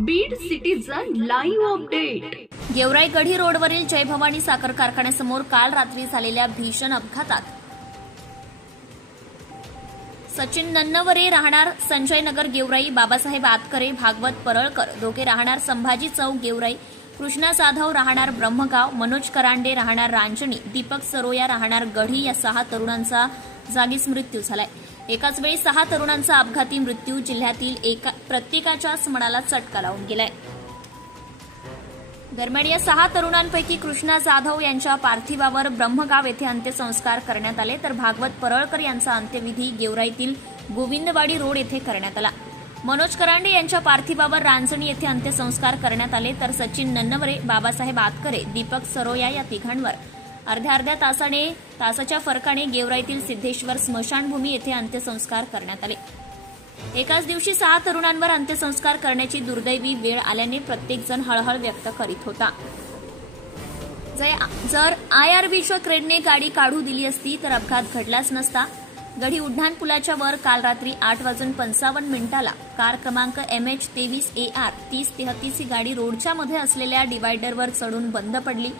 Beed citizen live update. Georai Gadhi रोडवरील जय भवानी साखर कारखान्यासमोर काल रात्री झालेल्या भीषण अपघातात सचिन नन्नवरे राहणार संजय नगर गेवराई, बाबासाहेब आतकरे भागवत परळकर दोघे राहणार संभाजी चौक गेवराई, कृष्णा जाधव राहणार ब्रह्मगाव, मनोज करांडे राहणार रांजणी, दीपक सरोया राहणार गढी या 6 तरुणांचा जागीच मृत्यू झालाय। एकाच वेळी 6 तरुणांचा अपघाती मृत्यू जिल्ह्यातील प्रत्येकाच्याच मनाला चटका लावून गेलाय। दरम्यान या 6 तरुणांपैकी कृष्णा जाधव यांच्या पार्थिवावर ब्रह्मगाव येथे अंत्यसंस्कार करण्यात आले, तर भागवत परळकर यांचा अंत्यविधी गेवराईतील गोविंदवाडी रोड येथे करण्यात आला। मनोज करांडे यांच्या पार्थिवावर रांजणी येथे अंत्यसंस्कार करण्यात आले, तर सचिन नन्नवरे, बाबासाहेब आतकरे, दीपक सरोया या तिघांवर अर्ध्या तासाच्या फरकाने गेवराईतील सिद्धेश्वर स्मशानभूमी येथे अंत्यसंस्कार करण्यात आले। एकाच दिवशी 6 तरुणांवर अंत्यसंस्कार करण्याची दुर्दैवी वेळ आल्याने प्रत्येकजण हळहळ व्यक्त करीत होता। जर IRBच्या क्रेनने गाडी काढू दिली असती तर अपघात घडलाच नसता। गढी उड्डाण पुलाच्या वर काल रात्री 8:55 कार क्रमांक MH23AR 3033 ही गाडी रोडच्या मध्ये असलेल्या डिवायडरवर चढून बंद पडली।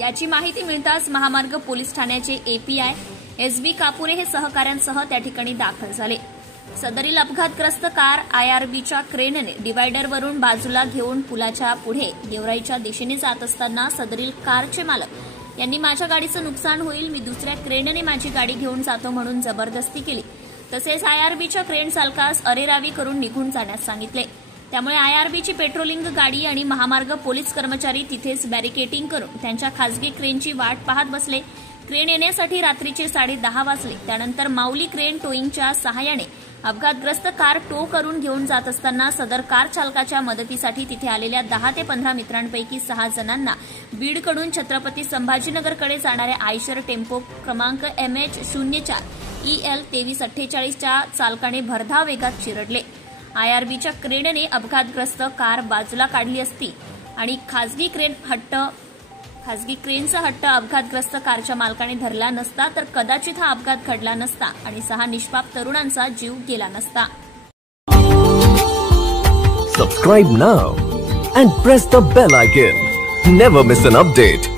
याची माहिती मिळताच महामार्ग पोलीस ठाण्याचे API SB कापुरे हे सहकाऱ्यांसह त्या ठिकाणी दाखल झाले। सदरील अपघातग्रस्त कार IRBच्या क्रेनने डिवायडरवरून बाजूला घेऊन पुलाच्या पुढे गेवराईच्या दिशेने जात असताना सदरील कारचे मालक यांनी माझ्या गाडीचं नुकसान होईल, मी दुसऱ्या क्रेनने माझी गाडी घेऊन जातो म्हणून जबरदस्ती केली। तसेच IRBच्या क्रेन चालकास अरेरावी करून निघून जाण्यास सांगितले। त्यामुळे IRBची पेट्रोलिंग गाडी आणि महामार्ग पोलीस कर्मचारी तिथेच बॅरिकेडिंग करून त्यांच्या खासगी क्रेनची वाट पाहत बसले। क्रेन येण्यासाठी रात्रीचे 10:30 वाजले। त्यानंतर माऊली क्रेन टोईंगच्या सहाय्याने अपघातग्रस्त कार टो करून घेऊन जात असताना सदर कार चालकाच्या मदतीसाठी तिथे आलेल्या 10 ते 15 मित्रांपैकी 6 जणांना बीडकडून छत्रपती संभाजीनगरकडे जाणाऱ्या आयशर टेम्पो क्रमांक MH04 EL 2348 च्या चालकाने भरधाव वेगात चिरडले। IRBच्या क्रेनने अपघातग्रस्त कार बाजूला काढली असती आणि खासगी क्रेनचा हट्ट अपघातग्रस्त कारच्या मालकाने धरला नसता तर कदाचित हा अपघात घडला नसता आणि 6 निष्पाप तरुणांचा जीव गेला नसता। Subscribe now and press the bell icon. Never miss an update.